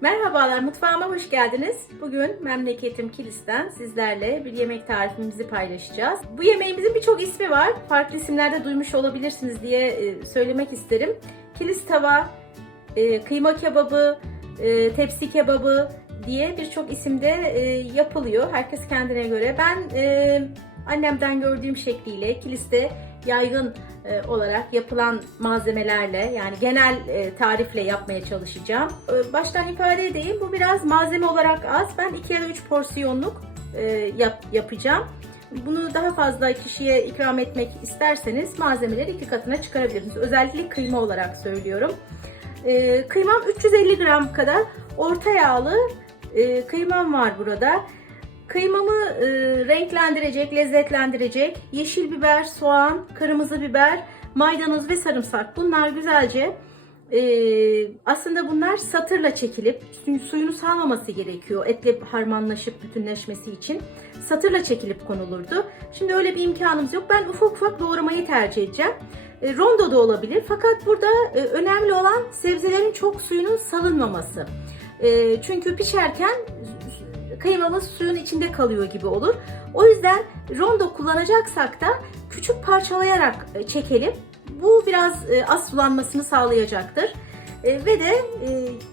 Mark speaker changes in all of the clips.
Speaker 1: Merhabalar, mutfağıma hoş geldiniz. Bugün memleketim Kilis'ten sizlerle bir yemek tarifimizi paylaşacağız. Bu yemeğimizin birçok ismi var. Farklı isimlerde duymuş olabilirsiniz diye e, söylemek isterim. Kilis tava, e, kıyma kebabı, e, tepsi kebabı diye birçok isimde yapılıyor. Herkes kendine göre. Ben annemden gördüğüm şekliyle Kilis'te yaygın e, olarak yapılan malzemelerle yani genel e, tarifle yapmaya çalışacağım. E, Baştan ifade edeyim bu biraz malzeme olarak az. Ben 2 ya da 3 porsiyonluk yap, yapacağım. Bunu daha fazla kişiye ikram etmek isterseniz malzemeleri iki katına çıkarabilirsiniz. Özellikle kıyma olarak söylüyorum. Kıymam 350 gram kadar orta yağlı kıymam var burada. Kıymamı e, renklendirecek, lezzetlendirecek yeşil biber, soğan, kırmızı biber, maydanoz ve sarımsak. Bunlar güzelce e, aslında bunlar satırla çekilip su- suyunu salmaması gerekiyor etle harmanlaşıp bütünleşmesi için. Satırla çekilip konulurdu. Şimdi öyle bir imkanımız yok. Ben ufak ufak doğramayı tercih edeceğim. E, rondo da olabilir. Fakat burada e, önemli olan sebzelerin çok suyunun salınmaması. E, çünkü pişerken kıymamız suyun içinde kalıyor gibi olur. O yüzden rondo kullanacaksak da küçük parçalayarak e, çekelim. Bu biraz e, az sulanmasını sağlayacaktır. E, Ve de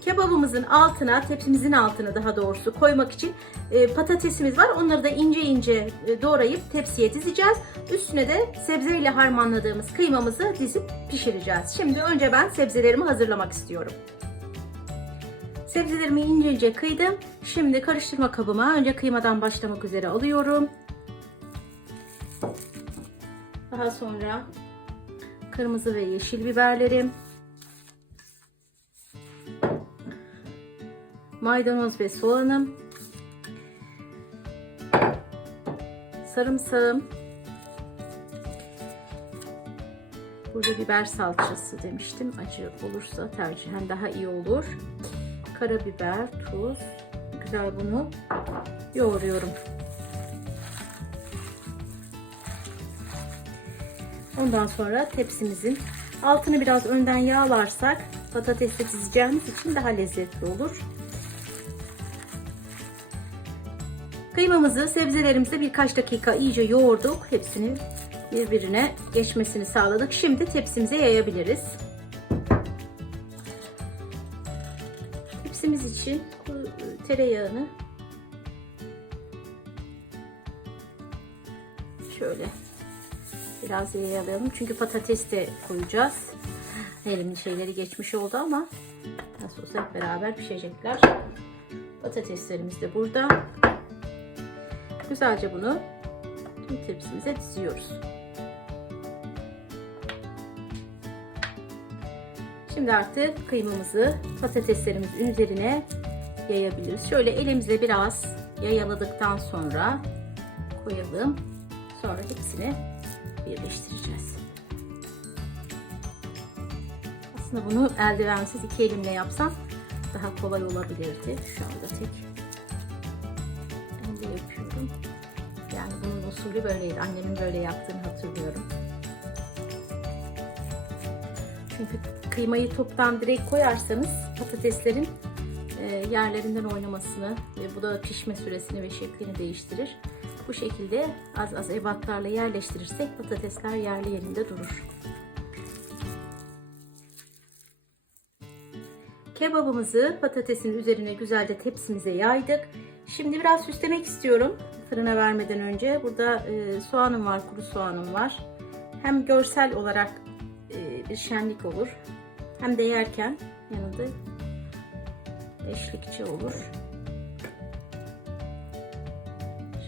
Speaker 1: kebabımızın altına, tepsimizin altına daha doğrusu koymak için patatesimiz var. Onları da ince ince doğrayıp tepsiye dizeceğiz. Üstüne de sebzeyle harmanladığımız kıymamızı dizip pişireceğiz. Şimdi önce ben sebzelerimi hazırlamak istiyorum. Sebzelerimi ince ince kıydım. Şimdi karıştırma kabıma önce kıymadan başlamak üzere alıyorum. Daha sonra kırmızı ve yeşil biberlerim. Maydanoz ve soğanım. Sarımsağım. Burada biber salçası demiştim. Acı olursa tercihen daha iyi olur. Karabiber, tuz. Güzel bunu yoğuruyorum. Ondan sonra tepsimizin altını biraz önden yağlarsak patatesle dizeceğimiz için daha lezzetli olur. Kıymamızı sebzelerimizle birkaç dakika iyice yoğurduk. Hepsini birbirine geçmesini sağladık. Şimdi tepsimize yayabiliriz. Tepsimiz için tereyağını şöyle biraz yayalım. Çünkü patates de koyacağız. Elimin şeyleri geçmiş oldu ama nasıl olsa hep beraber pişecekler. Patateslerimiz de burada. Güzelce bunu tepsimize diziyoruz. Şimdi artık kıymamızı patateslerimizin üzerine yayabiliriz. Şöyle elimizle biraz yayaladıktan sonra koyalım. Sonra hepsini birleştireceğiz. Aslında bunu eldivensiz iki elimle yapsam daha kolay olabilirdi. Şu anda tek elle yapıyorum. Yani bunun usulü böyleydi. Annemin böyle yaptığını hatırlıyorum. Çünkü kıymayı toptan direkt koyarsanız patateslerin e, yerlerinden oynamasını ve bu da pişme süresini ve şeklini değiştirir. Bu şekilde az az ebatlarla yerleştirirsek patatesler yerli yerinde durur. Kebabımızı patatesin üzerine güzelce tepsimize yaydık. Şimdi biraz süslemek istiyorum fırına vermeden önce. Burada e, soğanım var, kuru soğanım var. Hem görsel olarak e, bir şenlik olur. Hem de yerken yanında eşlikçi olur.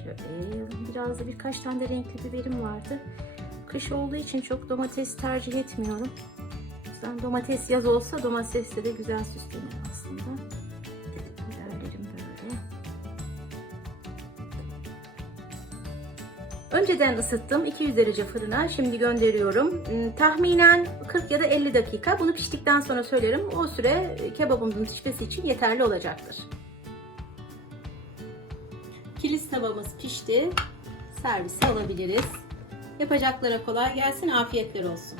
Speaker 1: Şöyle biraz da birkaç tane de renkli biberim vardı. Kış olduğu için çok domates tercih etmiyorum. O yüzden domates yaz olsa domatesle de güzel süslenir Önceden ısıttım 200 derece fırına. Şimdi gönderiyorum. Hmm, Tahminen 40 ya da 50 dakika. Bunu piştikten sonra söylerim. O süre kebabımızın pişmesi için yeterli olacaktır. Kilis tavamız pişti. Servise alabiliriz. Yapacaklara kolay gelsin. Afiyetler olsun.